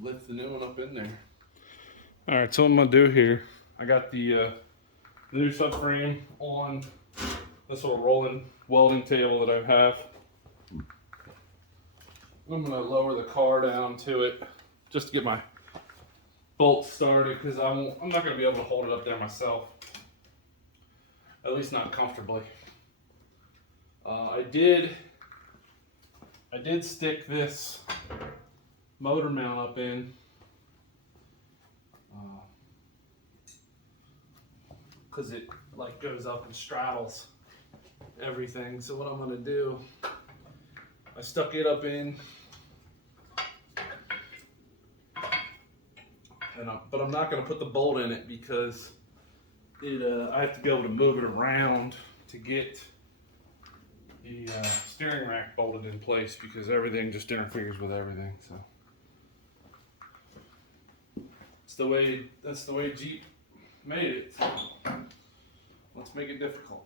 lift the new one up in there. All right, so what I'm gonna do here, I got the new subframe on this little rolling welding table that I have. I'm gonna lower the car down to it just to get my bolts started because I'm not gonna be able to hold it up there myself, at least not comfortably. I did stick this motor mount up in because it like goes up and straddles everything. So what I'm gonna do, I stuck it up in, but I'm not gonna put the bolt in it because I have to be able to move it around to get the steering rack bolted in place because everything just interferes with everything. So that's the way Jeep made it. So let's make it difficult.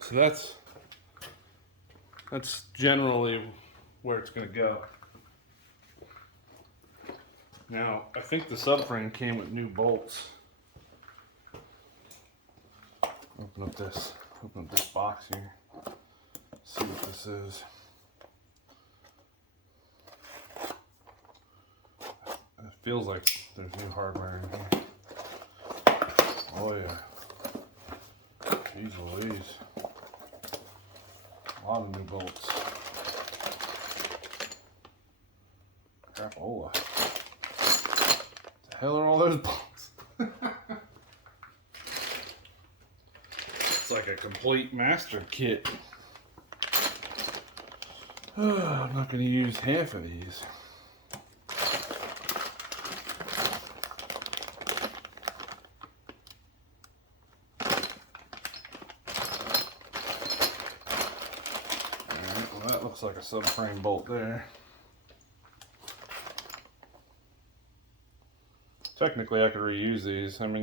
So that's generally where it's going to go. Now, I think the subframe came with new bolts. Open up this box here. See what this is. It feels like there's new hardware in here. Oh yeah. Jeez Louise. A lot of new bolts. Crapola. The hell are all those bolts? It's like a complete master kit. I'm not going to use half of these. Alright, well that looks like a subframe bolt there. Technically I could reuse these. I mean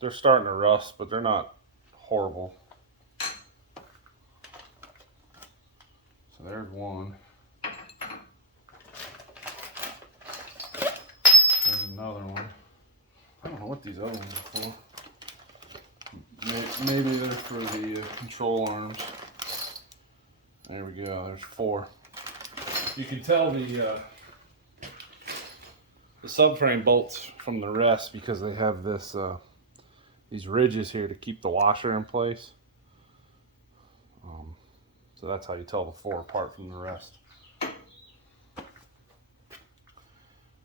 they're starting to rust, but they're not horrible. So there's one. There's another one. I don't know what these other ones are for. Maybe they're for the control arms. There we go, there's 4. You can tell the subframe bolts from the rest because they have these ridges here to keep the washer in place. So that's how you tell the 4 apart from the rest.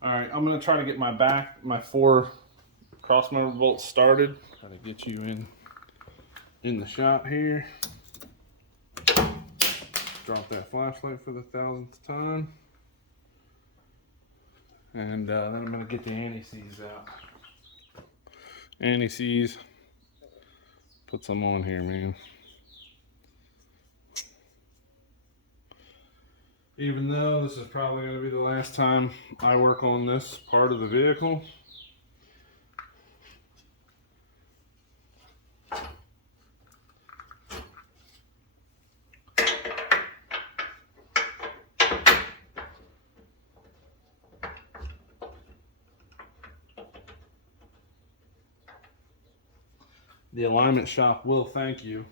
Alright, I'm going to try to get my 4 cross member bolts started. Try to get you in the shot here. Drop that flashlight for the 1000th time. And then I'm going to get the anti-seize out. Anti-seize. Put some on here, man. Even though this is probably going to be the last time I work on this part of the vehicle. The alignment shop will thank you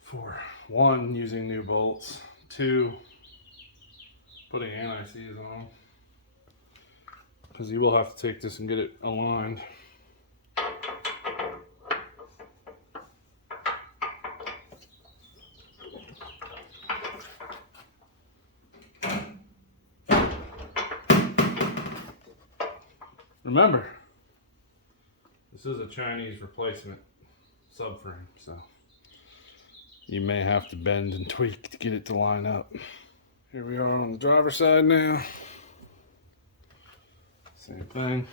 for 1, using new bolts, 2, putting anti-seize on, because you will have to take this and get it aligned. Remember, this is a Chinese replacement subframe, so you may have to bend and tweak to get it to line up. Here we are on the driver's side now. Same thing.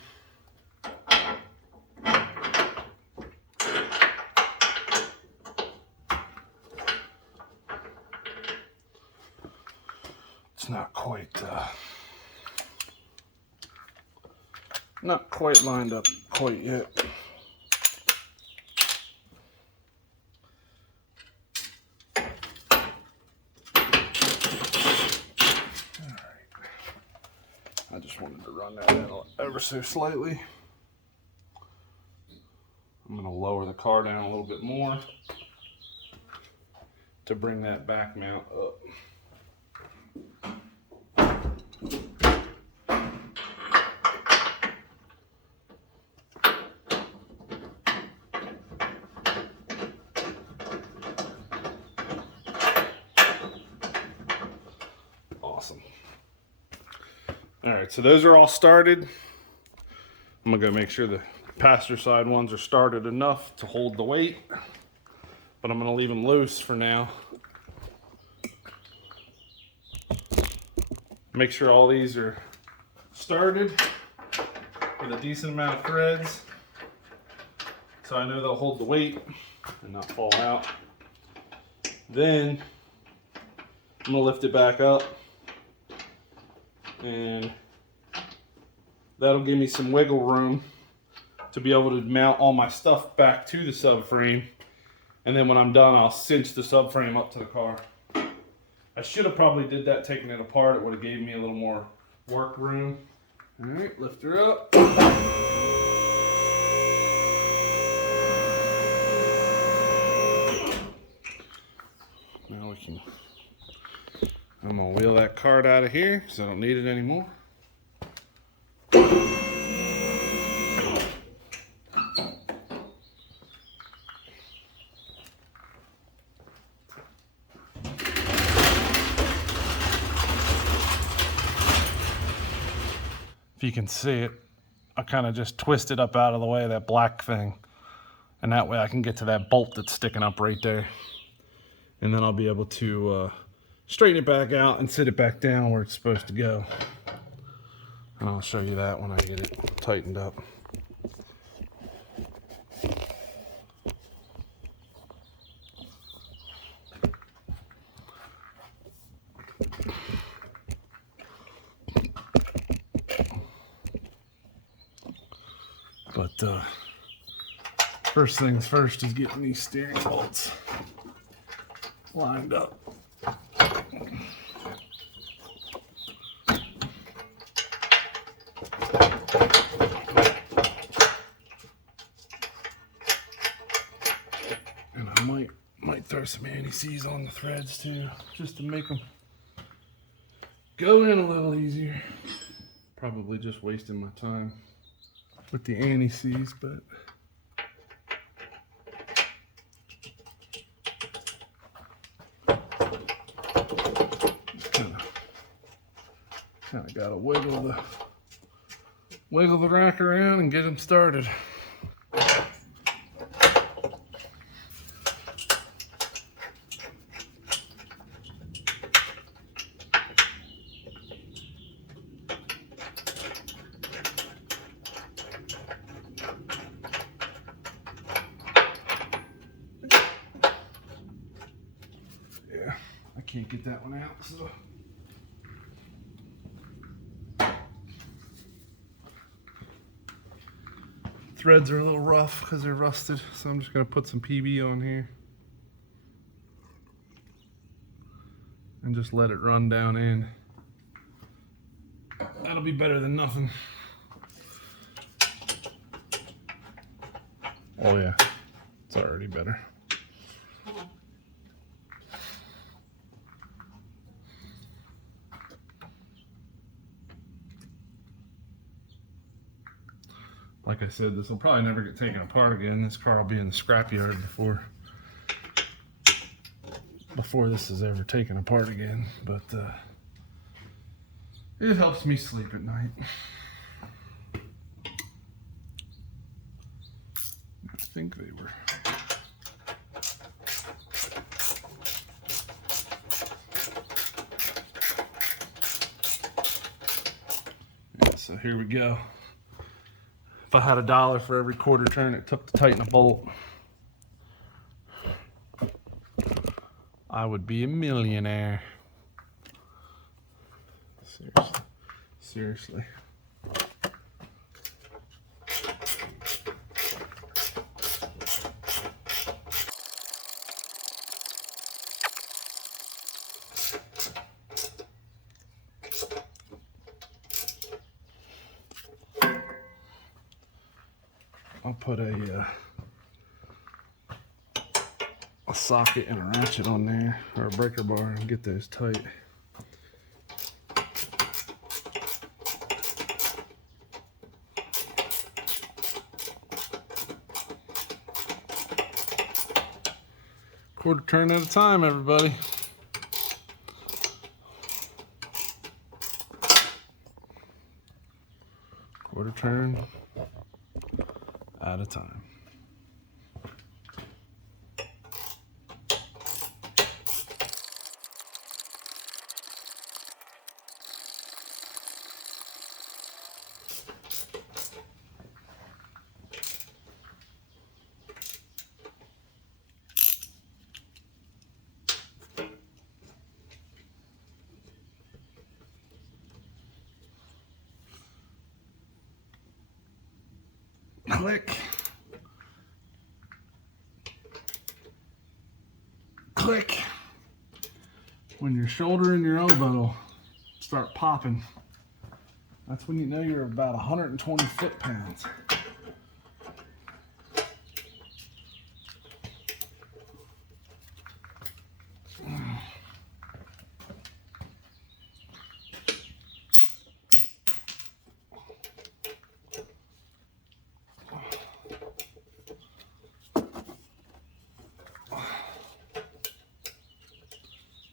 It's not quite lined up quite yet. I just wanted to run that in ever so slightly. I'm going to lower the car down a little bit more to bring that back mount up. Awesome. All right, so those are all started. I'm gonna go make sure the passenger side ones are started enough to hold the weight, but I'm gonna leave them loose for now. Make sure all these are started with a decent amount of threads, so I know they'll hold the weight and not fall out. Then I'm gonna lift it back up, and that'll give me some wiggle room to be able to mount all my stuff back to the subframe. And then when I'm done, I'll cinch the subframe up to the car. I should have probably did that taking it apart. It would have gave me a little more work room. All right, lift her up. Now we can, I'm gonna wheel that cart out of here because I don't need it anymore. If you can see it, I kind of just twist it up out of the way of that black thing. And that way I can get to that bolt that's sticking up right there. And then I'll be able to straighten it back out and sit it back down where it's supposed to go. And I'll show you that when I get it tightened up. But first things first is getting these steering bolts lined up. And I might throw some anti-seize on the threads too, just to make them go in a little easier. Probably just wasting my time with the anti-seize, but kind of gotta wiggle the rack around and get them started. Yeah, I can't get that one out, so threads are a little rough because they're rusted, so I'm just going to put some PB on here and just let it run down in. That'll be better than nothing. Oh yeah, it's already better. Like I said, this will probably never get taken apart again. This car will be in the scrapyard before this is ever taken apart again. But it helps me sleep at night. I think they were. Yeah, so here we go. If I had $1 for every quarter turn it took to tighten a bolt, I would be a millionaire. Seriously. I'll put a socket and a ratchet on there, or a breaker bar, and get those tight. Quarter turn at a time, everybody. Quarter turn at a time. Click. Click. When your shoulder and your elbow start popping, that's when you know you're about 120 foot-pounds.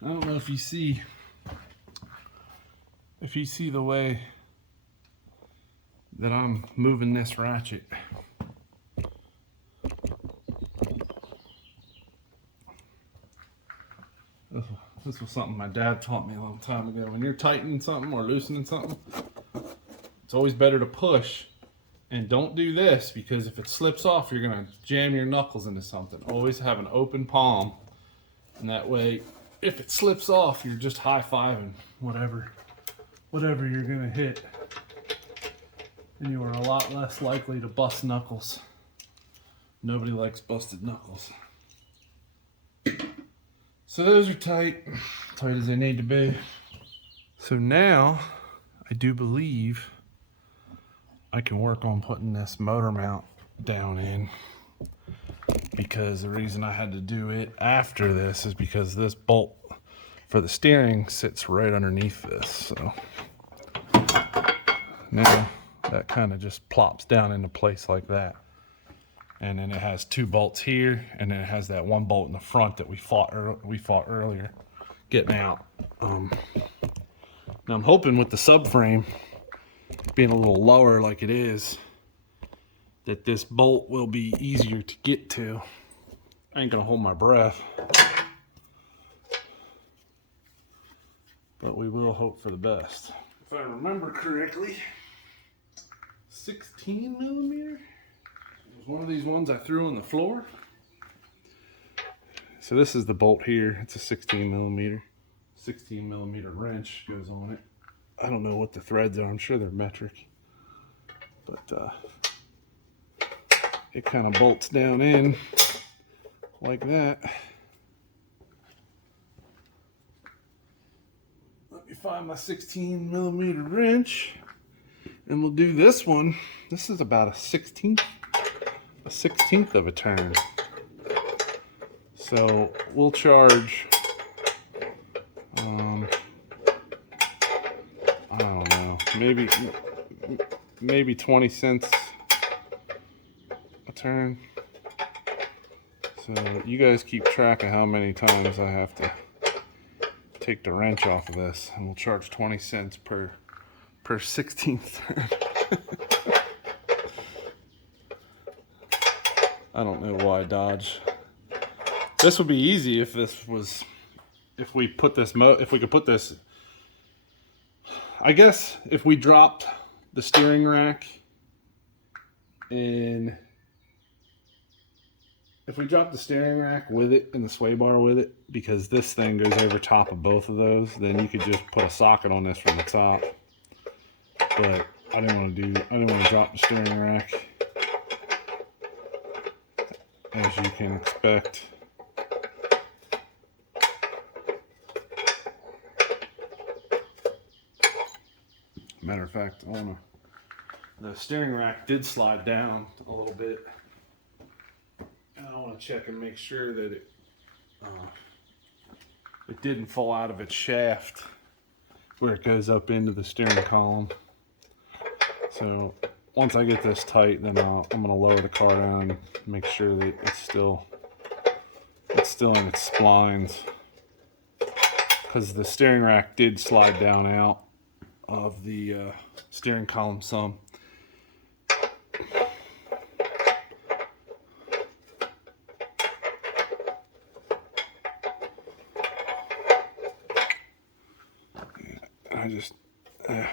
I don't know if you see the way that I'm moving this ratchet. This was something my dad taught me a long time ago. When you're tightening something or loosening something, it's always better to push. And don't do this, because if it slips off, you're gonna jam your knuckles into something. Always have an open palm, and that way, if it slips off, you're just high-fiving whatever you're gonna hit, and you are a lot less likely to bust knuckles. Nobody likes busted knuckles. So those are tight as they need to be. So now, I do believe I can work on putting this motor mount down in, because the reason I had to do it after this is because this bolt for the steering sits right underneath this. So now that kind of just plops down into place like that. And then it has two bolts here, and then it has that one bolt in the front that we fought earlier getting out. Now I'm hoping with the subframe being a little lower like it is, that this bolt will be easier to get to. I ain't gonna hold my breath, but we will hope for the best. If I remember correctly, 16 millimeter? It was one of these ones I threw on the floor. So this is the bolt here. It's a 16 millimeter. 16 millimeter wrench goes on it. I don't know what the threads are. I'm sure they're metric. But it kind of bolts down in like that. Let me find my 16 millimeter wrench, and we'll do this one. This is about a 16th of a turn. So we'll charge, I don't know, maybe 20 cents a turn. So you guys keep track of how many times I have to take the wrench off of this, and we'll charge 20 cents per 16th turn. I don't know why Dodge. This would be easy if we could put this, I guess if we dropped the steering rack in if we drop the steering rack with it and the sway bar with it, because this thing goes over top of both of those, then you could just put a socket on this from the top. But I didn't want to drop the steering rack, as you can expect. Matter of fact, the steering rack did slide down a little bit. And I want to check and make sure that it didn't fall out of its shaft where it goes up into the steering column. So once I get this tight, then I'm going to lower the car down and make sure that it's still in its splines, because the steering rack did slide down out of the steering column some.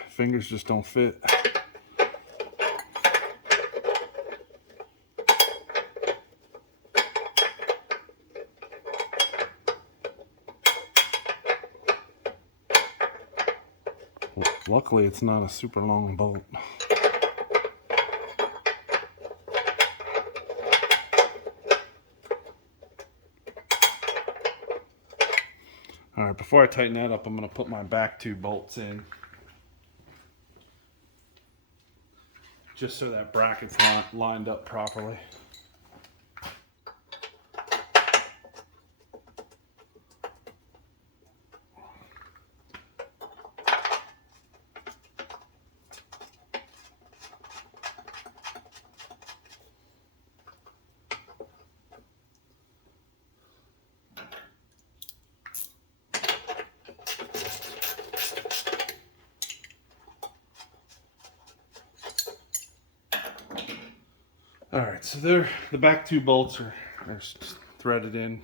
Fingers just don't fit. Luckily, it's not a super long bolt. All right, before I tighten that up, I'm going to put my back two bolts in, just so that bracket's not lined up properly. All right, so the back two bolts are threaded in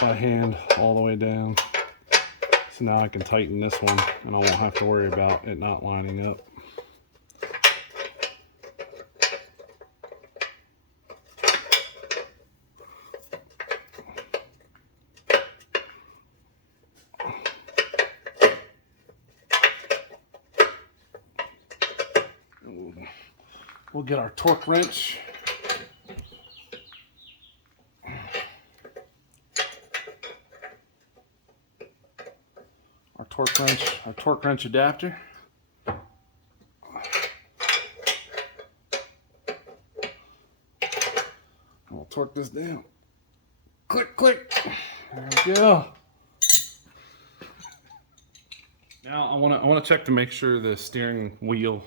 by hand all the way down. So now I can tighten this one, and I won't have to worry about it not lining up. We'll get our torque wrench. Our torque wrench adapter. We'll torque this down. Click, click. There we go. Now I want to check to make sure the steering wheel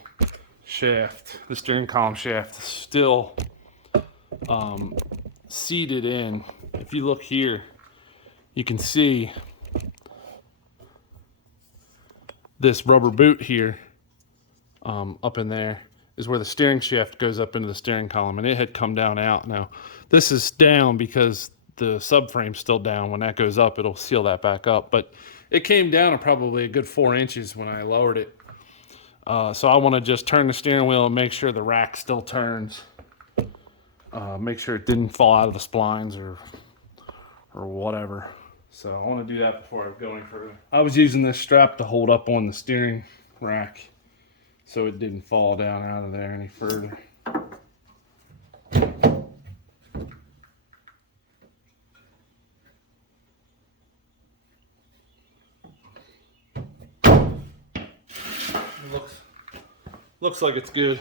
shaft, the steering column shaft, is still seated in. If you look here, you can see this rubber boot here up in there is where the steering shaft goes up into the steering column, and it had come down out. Now this is down because the subframe's still down. When that goes up, it'll seal that back up, but it came down probably a good 4 inches when I lowered it. So I want to just turn the steering wheel and make sure the rack still turns. Make sure it didn't fall out of the splines or whatever. So I want to do that before I go any further. I was using this strap to hold up on the steering rack so it didn't fall down out of there any further. Looks like it's good.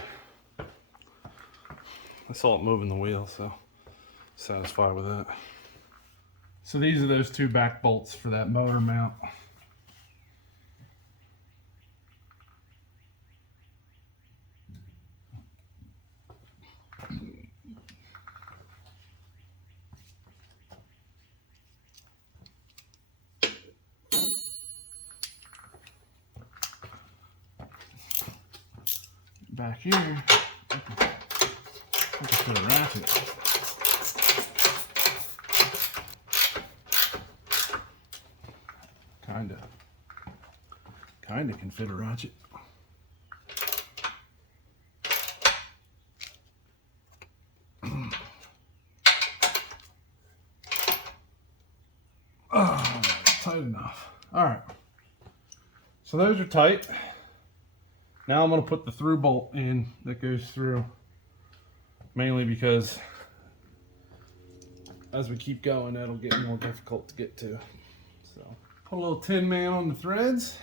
I saw it moving the wheel, so satisfied with that. So these are those two back bolts for that motor mount. Back here, I can put a ratchet. Kinda can fit a ratchet. tight enough. All right. So those are tight. Now I'm going to put the through bolt in that goes through, mainly because as we keep going, that'll get more difficult to get to. So put a little Tin Man on the threads.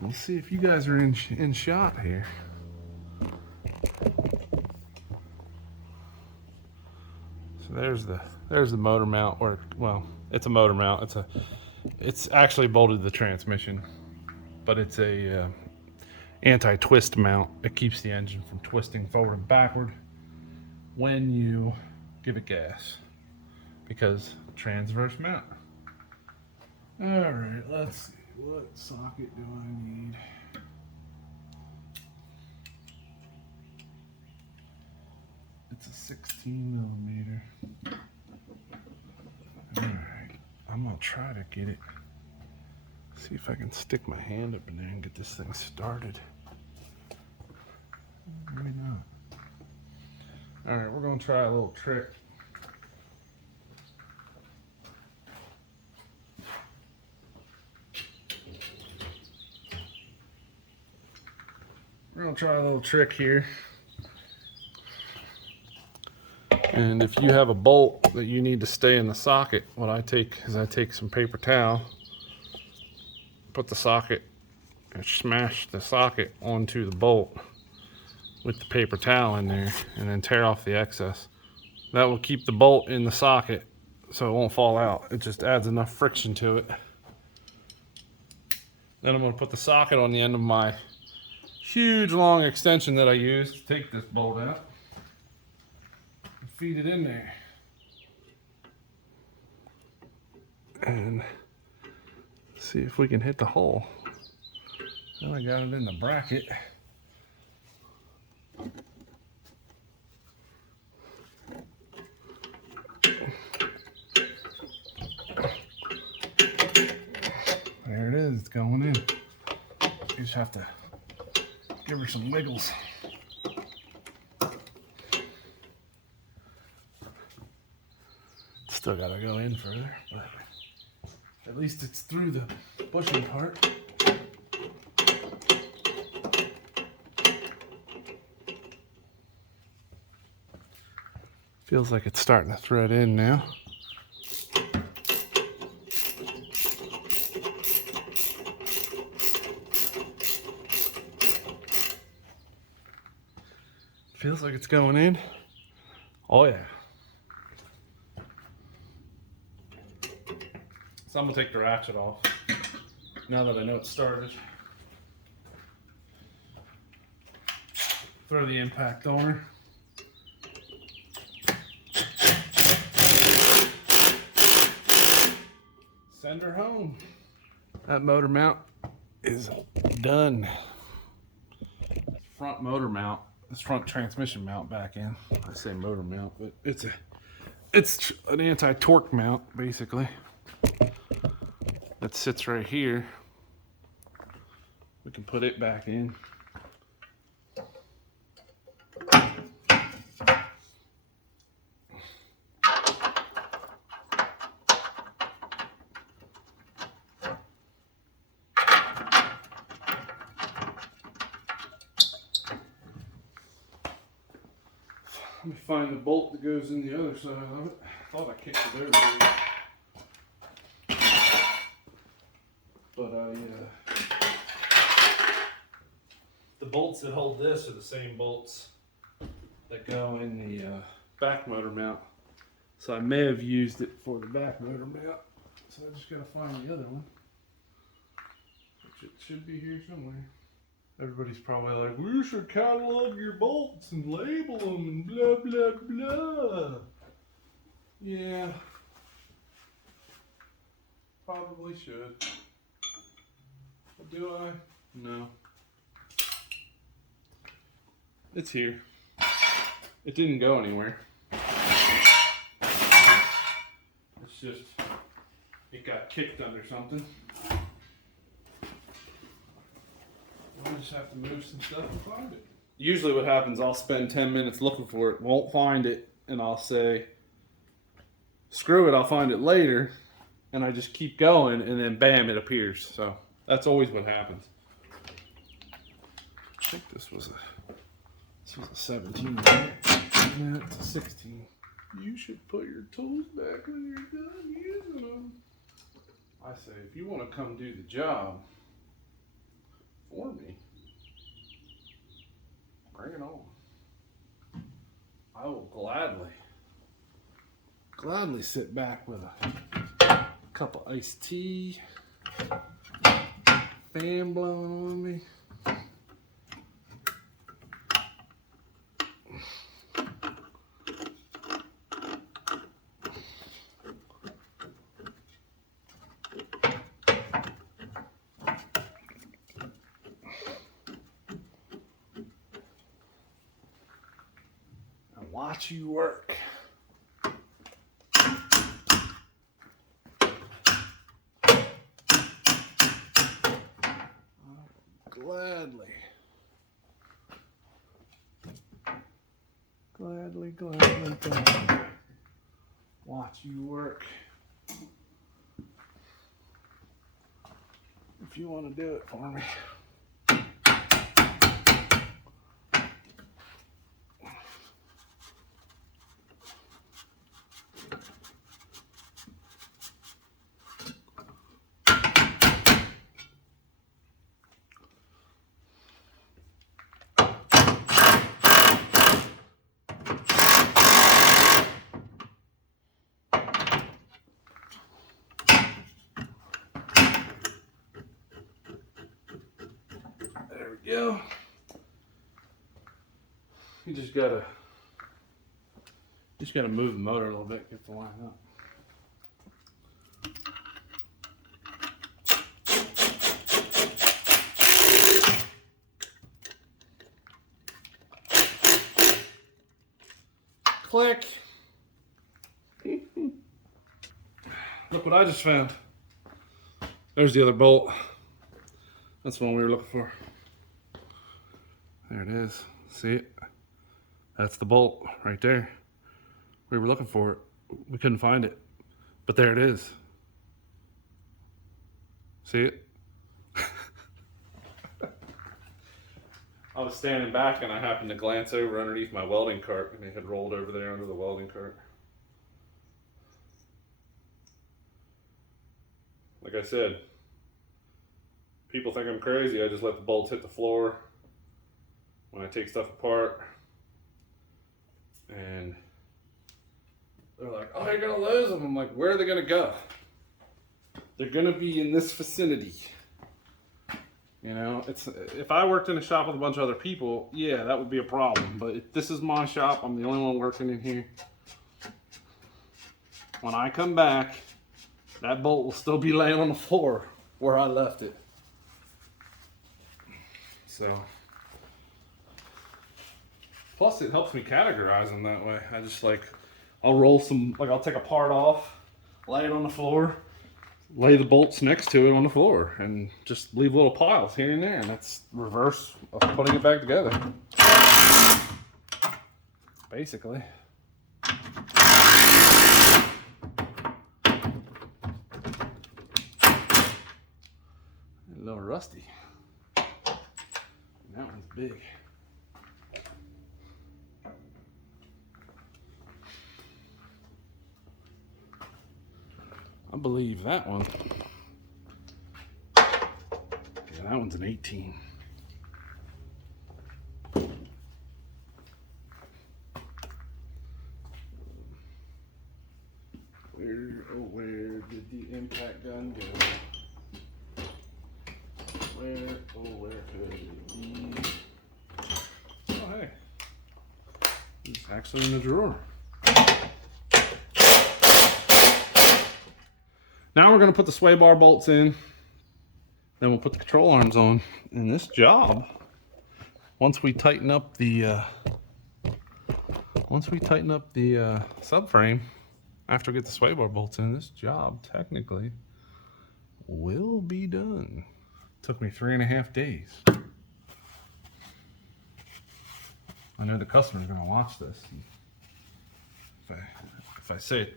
Let's see if you guys are in shot here. So there's the motor mount, or well, it's a motor mount. It's actually bolted to the transmission, but it's a anti-twist mount. It keeps the engine from twisting forward and backward when you give it gas, because transverse mount. All right, let's see. What socket do I need? It's a 16 millimeter. All right, I'm gonna try to get it. See if I can stick my hand up in there and get this thing started. Maybe not. All right, we're gonna try a little trick. We're gonna try a little trick here. And if you have a bolt that you need to stay in the socket, what I take is I take some paper towel, put the socket, and smash the socket onto the bolt with the paper towel in there, and then tear off the excess. That will keep the bolt in the socket so it won't fall out. It just adds enough friction to it. Then I'm going to put the socket on the end of my huge long extension that I use to take this bolt out and feed it in there. And see if we can hit the hole. Well, I got it in the bracket. There it is, it's going in. You just have to give her some wiggles. Still gotta go in further, but at least it's through the bushing part. Feels like it's starting to thread in now. Feels like it's going in. Oh yeah. So I'm gonna take the ratchet off now that I know it's started. Throw the impact on her. Send her home. That motor mount is done. Front motor mount. This front transmission mount back in. I say motor mount, but it's an anti-torque mount basically. That sits right here. We can put it back in. Let me find the bolt that goes in the other side of it. I thought I kicked it over. But the bolts that hold this are the same bolts that go in the back motor mount. So I may have used it for the back motor mount. So I just gotta find the other one, which it should be here somewhere. Everybody's probably like, well, you should catalog your bolts and label them and blah, blah, blah. Yeah, probably should. But do I? No. It's here. It didn't go anywhere. It's just, it got kicked under something. I just have to move some stuff and find it. Usually what happens, I'll spend 10 minutes looking for it, won't find it, and I'll say, screw it, I'll find it later. and I just keep going, and then bam, it appears. So that's always what happens. I think this was a 17. Yeah, it's a 16. You should put your tools back when you're done using them. I say, if you want to come do the job for me, bring it on. I will gladly sit back with a cup of iced tea, fan blowing on me. And watch you work. Gladly watch you work. If you want to do it for me. There we go. You just gotta move the motor a little bit, get the line up. Click. Look what I just found. There's the other bolt. That's the one we were looking for. There it is. See it? That's the bolt right there. We were looking for it. We couldn't find it. But there it is. See it? I was standing back and I happened to glance over underneath my welding cart and it had rolled over there under the welding cart. Like I said, people think I'm crazy. I just let the bolts hit the floor when I take stuff apart. And they're like, oh, you're gonna lose them. I'm like, where are they gonna go? They're gonna be in this vicinity. You know, if I worked in a shop with a bunch of other people, yeah, that would be a problem. But if this is my shop, I'm the only one working in here. When I come back, that bolt will still be laying on the floor where I left it. So, plus it helps me categorize them that way. I just I'll roll some, I'll take a part off, lay it on the floor, lay the bolts next to it on the floor, and just leave little piles here and there, and that's reverse of putting it back together. Basically. A little rusty. And that one's big. I believe that one. Yeah, that one's an 18. Where did the impact gun go? Where could it be? Oh, hey. It's actually in the drawer. Now we're going to put the sway bar bolts in. Then we'll put the control arms on. And this job, once we tighten up the subframe, after we get the sway bar bolts in, this job technically will be done. Took me 3.5 days. I know the customer's gonna watch this. If I say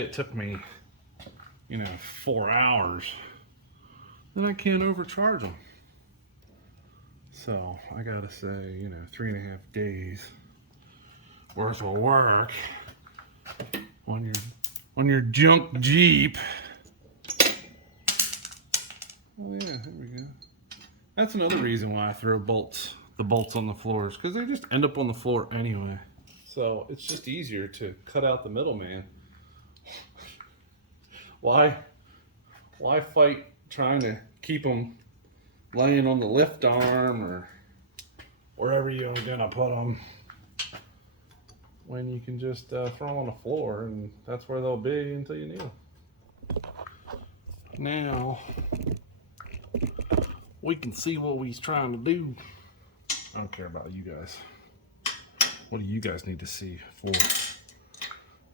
it took me you know, 4 hours, then I can't overcharge them. So I gotta say, you know, 3.5 days worth of work on your junk Jeep. Oh yeah, here we go. That's another reason why I throw the bolts on the floors, because they just end up on the floor anyway. So it's just easier to cut out the middleman. Why fight trying to keep them laying on the lift arm or wherever you're gonna put them, when you can just throw them on the floor, and that's where they'll be until you need them. Now we can see what he's trying to do. I don't care about you guys. What do you guys need to see for?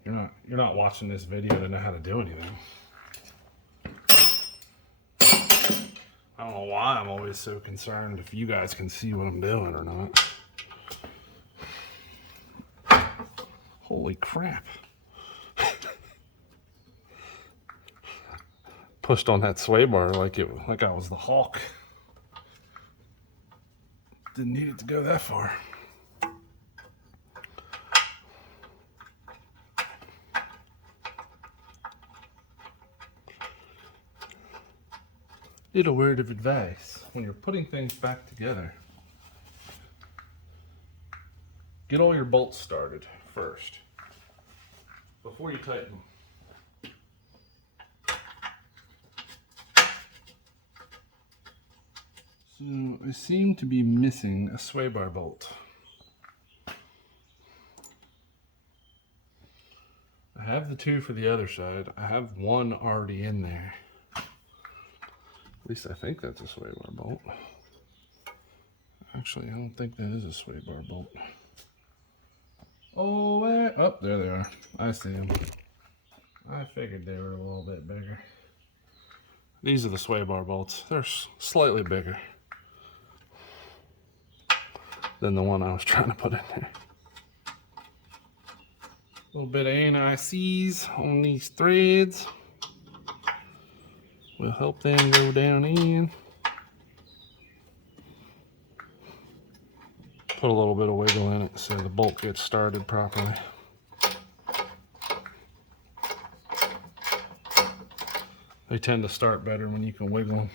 You're not watching this video to know how to do anything. I don't know why I'm always so concerned if you guys can see what I'm doing or not. Holy crap. Pushed on that sway bar like I was the Hawk. Didn't need it to go that far. Little word of advice: when you're putting things back together, get all your bolts started first before you tighten them. So I seem to be missing a sway bar bolt. I have the 2 for the other side. I have 1 already in there. At least I think that's a sway bar bolt. Actually, I don't think that is a sway bar bolt. Oh, where? Oh, there they are. I see them. I figured they were a little bit bigger. These are the sway bar bolts. They're slightly bigger than the one I was trying to put in there. A little bit of NICs on these threads will help them go down in. Put a little bit of wiggle in it so the bolt gets started properly. They tend to start better when you can wiggle them.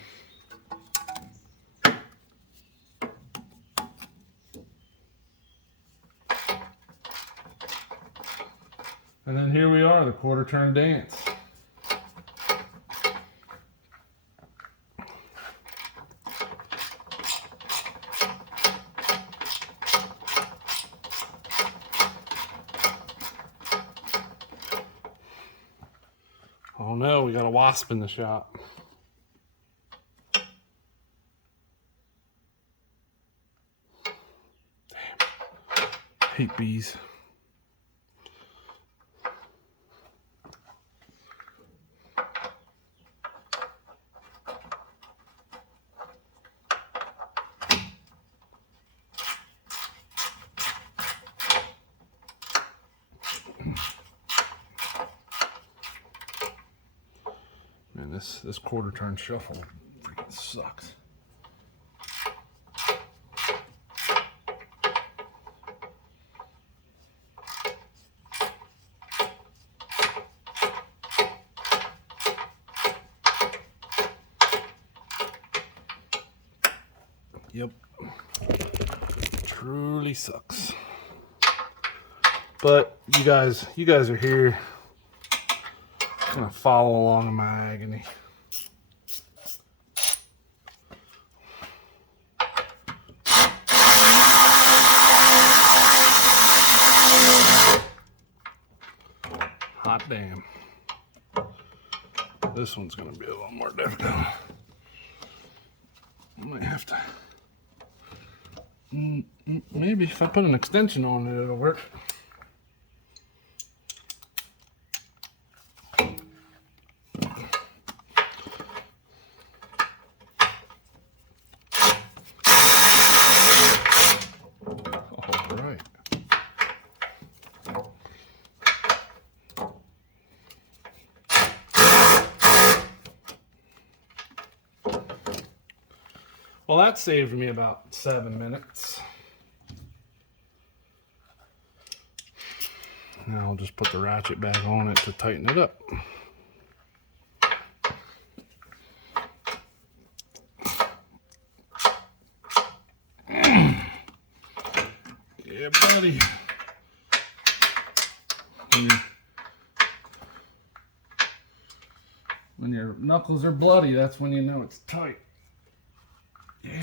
And then here we are, the quarter turn dance. Oh no, we got a wasp in the shop. Damn. Hate bees. Man, this quarter turn shuffle freaking sucks. Yep, truly sucks. But you guys are here. Gonna follow along in my agony. Hot damn. This one's gonna be a little more difficult. I might have to. Maybe if I put an extension on it, it'll work. Well, that saved me about 7 minutes. Now I'll just put the ratchet back on it to tighten it up. Yeah, buddy. When your knuckles are bloody, that's when you know it's tight. Yeah.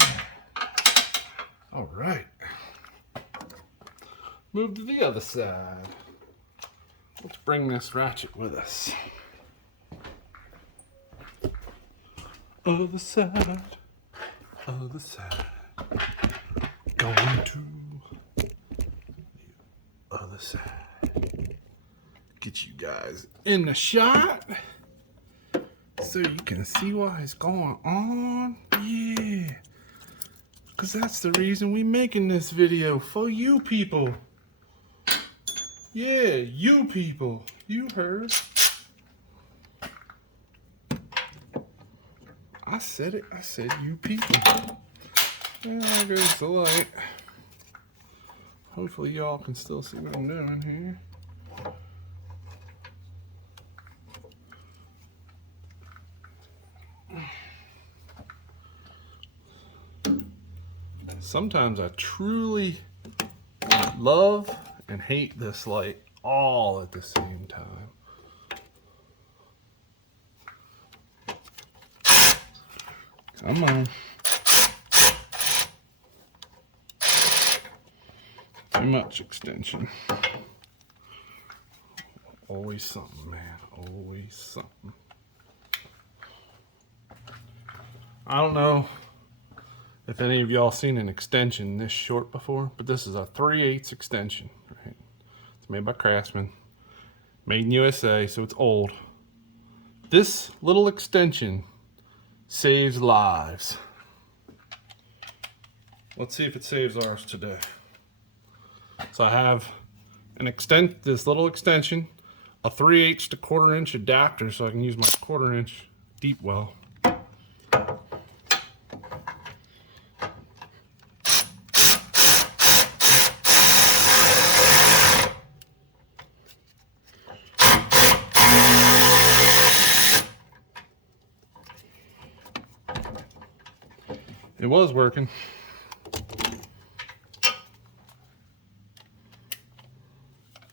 All right. Move to the other side. Let's bring this ratchet with us. Other side. Other side. Going to the other side. Get you guys in the shot so you can see what is going on. Yeah. Because that's the reason we making this video, for you people. Yeah, you people. You heard. I said it. I said you people. Yeah, there goes the light. Hopefully y'all can still see what I'm doing here. Sometimes I truly love and hate this light all at the same time. Come on. Too much extension. Always something, man. Always something. I don't know if any of y'all seen an extension this short before, but this is a 3/8 extension. Right? It's made by Craftsman, made in USA, so it's old. This little extension saves lives. Let's see if it saves ours today. So I have this little extension, a 3/8 to 1/4 inch adapter, so I can use my 1/4 inch deep well. It was working.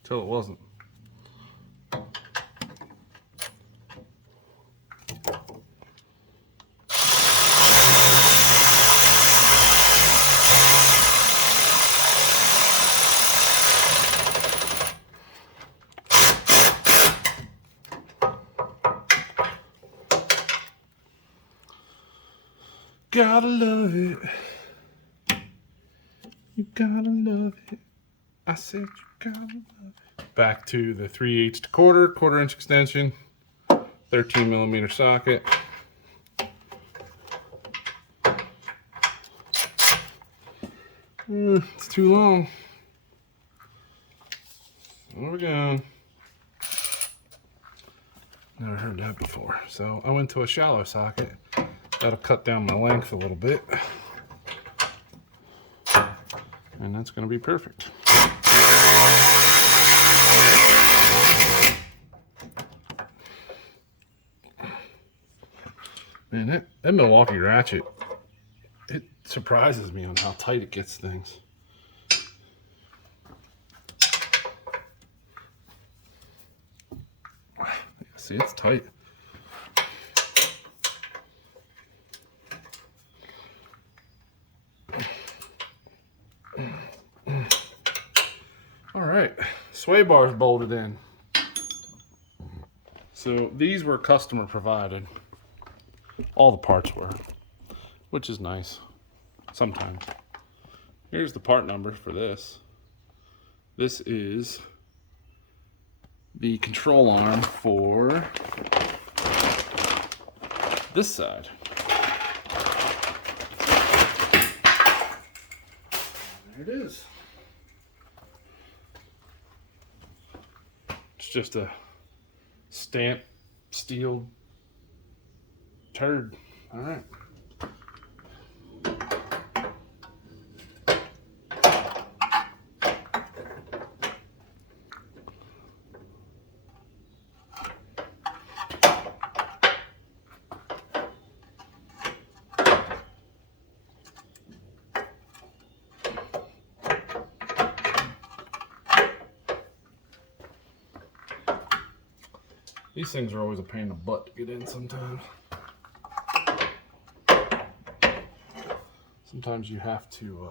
Till it wasn't. Gotta love it. You gotta love it. I said you gotta love it. Back to the 3/8 to 1/4 inch extension, 13mm socket. It's too long. There we go. Never heard that before. So I went to a shallow socket. That'll cut down my length a little bit. And that's going to be perfect. Man, that Milwaukee ratchet, it surprises me on how tight it gets things. See, it's tight. All right, sway bars bolted in. So these were customer provided. All the parts were, which is nice sometimes. Here's the part number for this. This is the control arm for this side. There it is. It's just a stamped steel turd. All right. These things are always a pain in the butt to get in sometimes. Sometimes you have to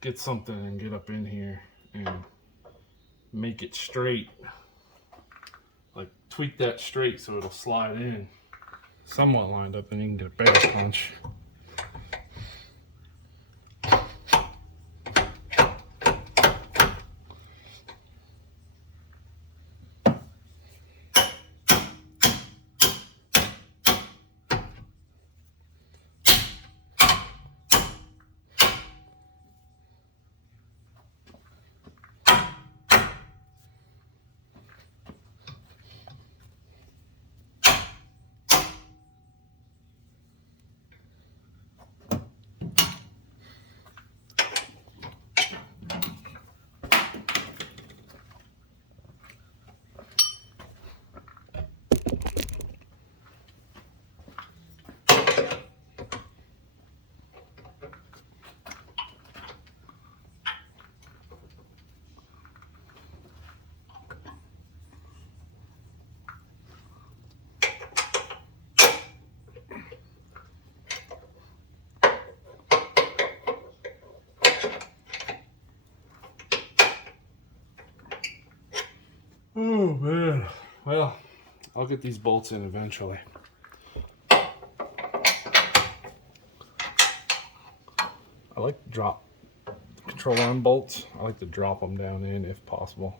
get something and get up in here and make it straight. Like tweak that straight so it'll slide in somewhat lined up, and you can get a better punch. Oh man, well, I'll get these bolts in eventually. I like to drop control arm bolts. I like to drop them down in if possible.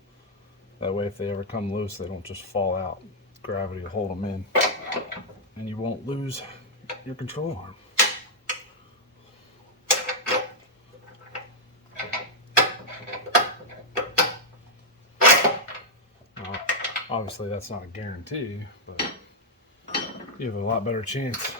That way if they ever come loose, they don't just fall out. Gravity will hold them in and you won't lose your control arm. Obviously that's not a guarantee, but you have a lot better chance.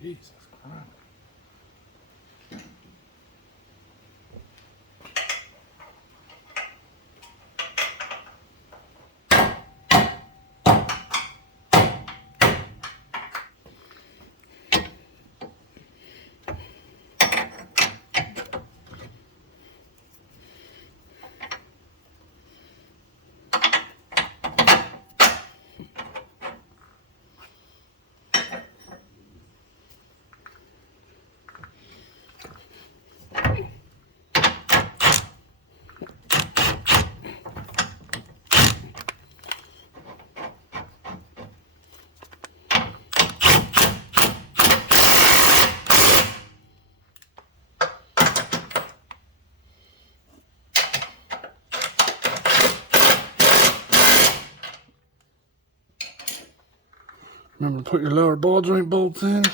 Jesus Christ. Remember to put your lower ball joint bolts in.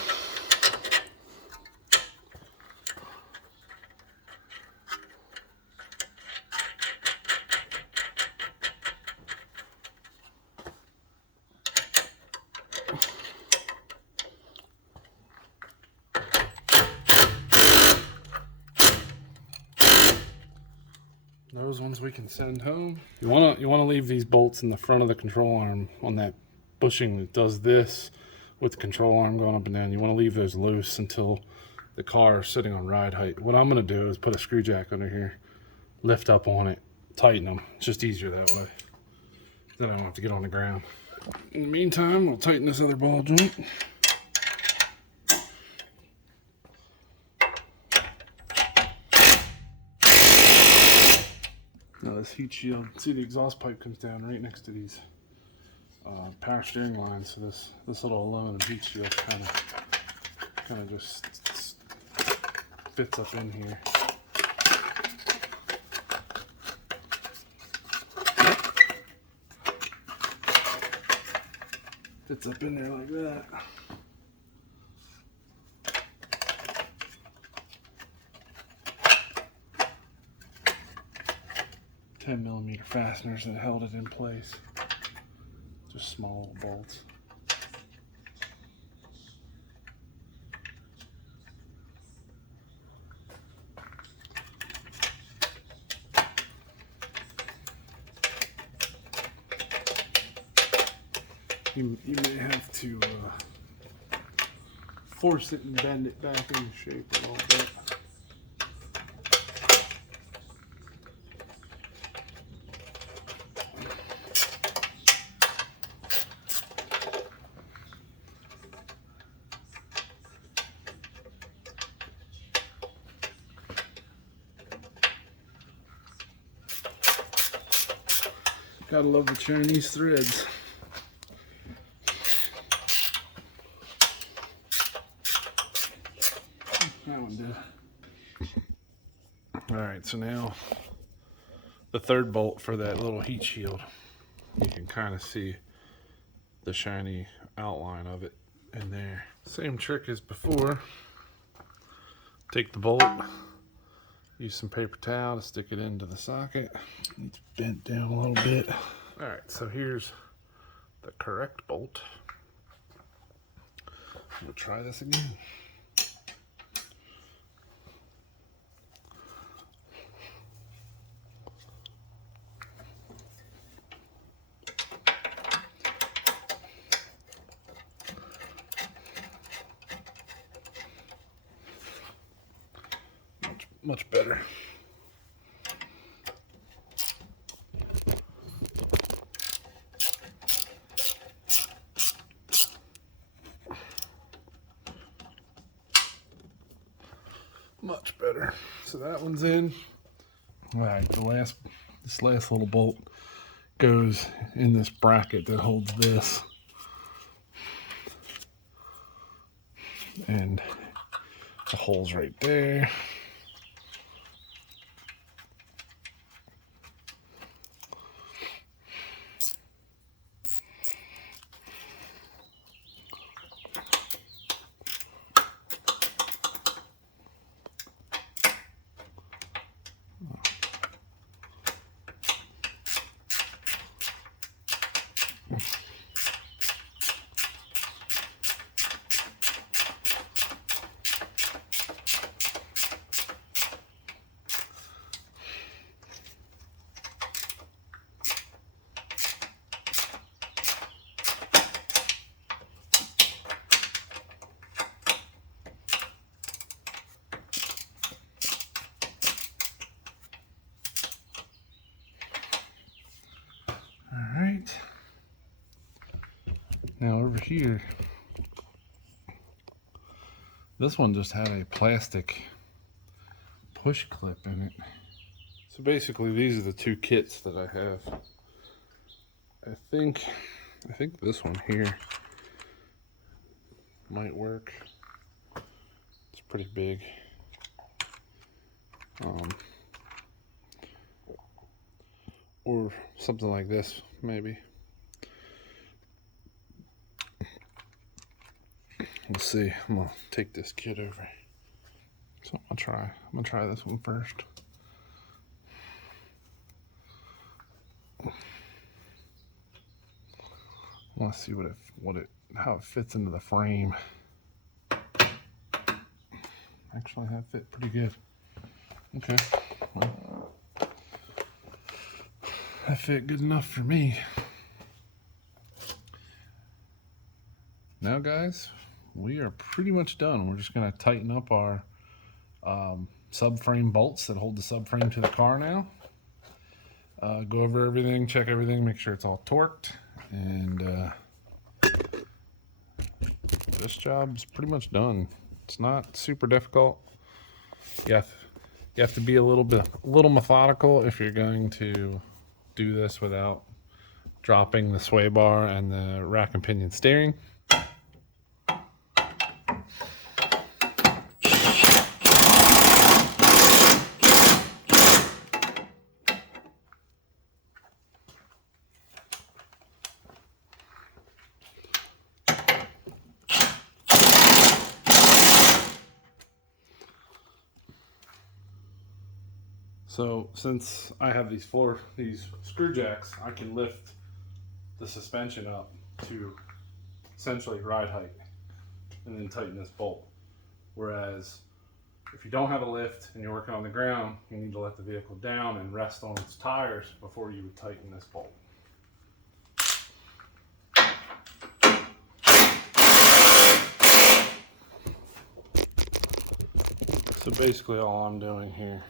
Those ones we can send home. You wanna leave these bolts in the front of the control arm on that bushing that does this with the control arm going up and down. You want to leave those loose until the car is sitting on ride height. What I'm going to do is put a screw jack under here, lift up on it, tighten them. It's just easier that way. Then I don't have to get on the ground. In the meantime, we'll tighten this other ball joint. Now this heat shield, see the exhaust pipe comes down right next to these power steering lines, so this little aluminum heat shield kind of just fits up in here. Fits up in there like that. $10mm fasteners that held it in place. Just small bolts. You may have to force it and bend it back into shape a little bit. Gotta love the Chinese threads. That one did. Alright, so now the third bolt for that little heat shield. You can kind of see the shiny outline of it in there. Same trick as before. Take the bolt, use some paper towel to stick it into the socket. It's bent down a little bit. Alright, so here's the correct bolt. We'll try this again. Much better. Much better. So that one's in. All right, this last little bolt goes in this bracket that holds this, and the hole's right there. Now over here, this one just had a plastic push clip in it. So basically these are the two kits that I have. I think this one here might work. It's pretty big. Or something like this, maybe. We'll see. I'm gonna take this kit over. So I'm gonna try this one first. I want to see how it fits into the frame. Actually, that fit pretty good. Okay, well, that fit good enough for me. Now, guys, we are pretty much done. We're just gonna tighten up our subframe bolts that hold the subframe to the car now. Go over everything, check everything, make sure it's all torqued, and this job's pretty much done. It's not super difficult. You have to be a little methodical if you're going to do this without dropping the sway bar and the rack and pinion steering. So since I have these screw jacks, I can lift the suspension up to essentially ride height and then tighten this bolt. Whereas if you don't have a lift and you're working on the ground, you need to let the vehicle down and rest on its tires before you would tighten this bolt. So basically all I'm doing here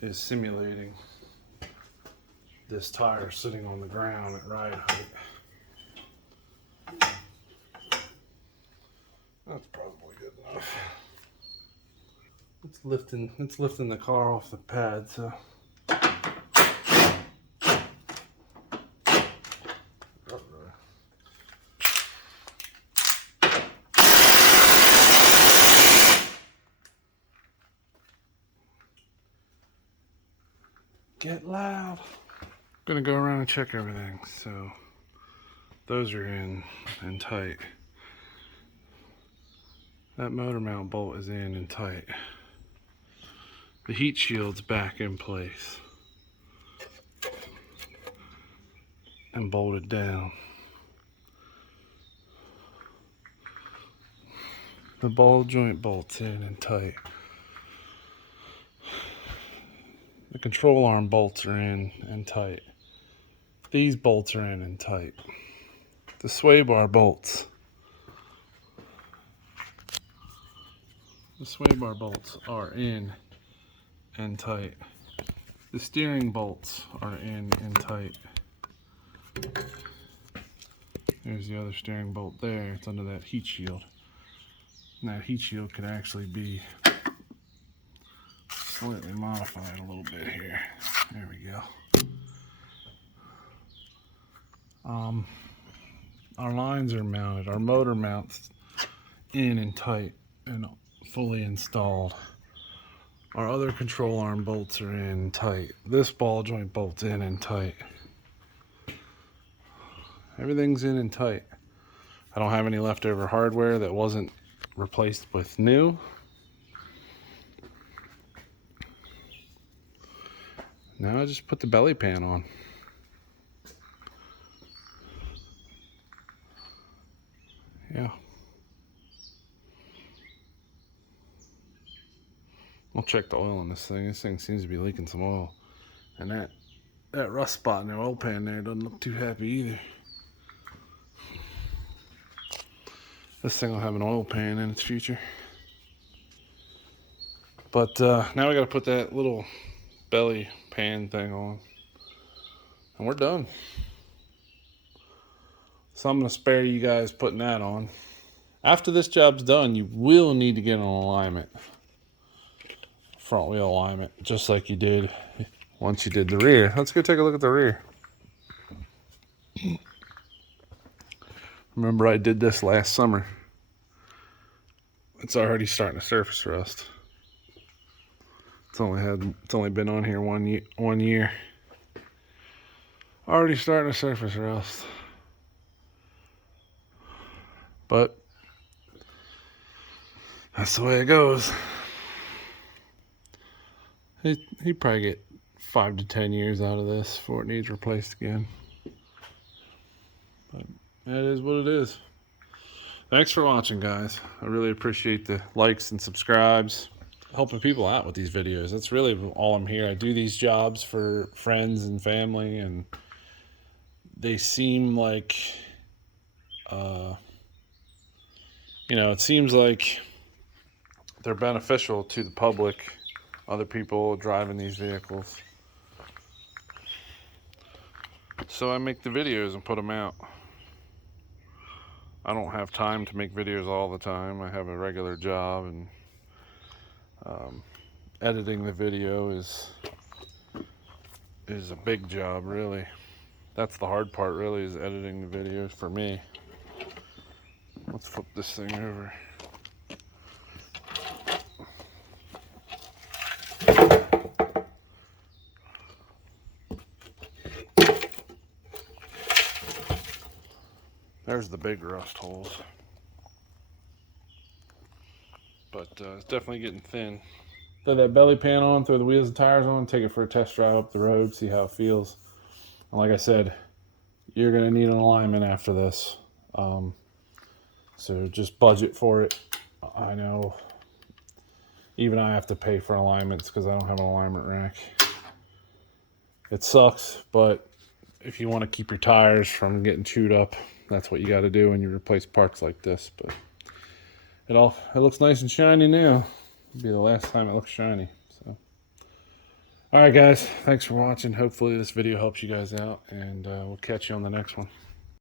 is simulating this tire sitting on the ground at ride height. That's probably good enough. It's lifting the car off the pad, so. Get loud. I'm gonna go around and check everything. So those are in and tight. That motor mount bolt is in and tight. The heat shield's back in place and bolted down. The ball joint bolt's in and tight. The control arm bolts are in and tight. These bolts are in and tight. The sway bar bolts. The sway bar bolts are in and tight. The steering bolts are in and tight. There's the other steering bolt there. It's under that heat shield. And that heat shield could actually be slightly modified a little bit here. There we go. Our lines are mounted. Our motor mounts in and tight and fully installed. Our other control arm bolts are in tight. This ball joint bolt's in and tight. Everything's in and tight. I don't have any leftover hardware that wasn't replaced with new. Now I just put the belly pan on. Yeah. I'll check the oil on this thing. This thing seems to be leaking some oil. And that rust spot in the oil pan there doesn't look too happy either. This thing will have an oil pan in its future. But now we gotta put that little belly pan thing on. And we're done. So I'm gonna spare you guys putting that on. After this job's done, you will need to get an alignment. Front wheel alignment, just like you did once you did the rear. Let's go take a look at the rear. Remember I did this last summer. It's already starting to surface rust. It's only been on here one year. Already starting to surface rust. But that's the way it goes. He'd probably get 5 to 10 years out of this before it needs replaced again. But that is what it is. Thanks for watching, guys. I really appreciate the likes and subscribes. Helping people out with these videos. That's really all I'm here. I do these jobs for friends and family, and they seem like, it seems like they're beneficial to the public, other people driving these vehicles. So I make the videos and put them out. I don't have time to make videos all the time. I have a regular job, and editing the video is a big job, really. That's the hard part, really, is editing the videos for me. Let's flip this thing over. There's the big rust holes. But it's definitely getting thin. Throw that belly pan on, throw the wheels and tires on, take it for a test drive up the road, see how it feels. And like I said, you're going to need an alignment after this. So just budget for it. I know even I have to pay for alignments because I don't have an alignment rack. It sucks, but if you want to keep your tires from getting chewed up, that's what you got to do when you replace parts like this. But it looks nice and shiny now. It'll be the last time it looks shiny. So, all right, guys, thanks for watching. Hopefully this video helps you guys out, and we'll catch you on the next one.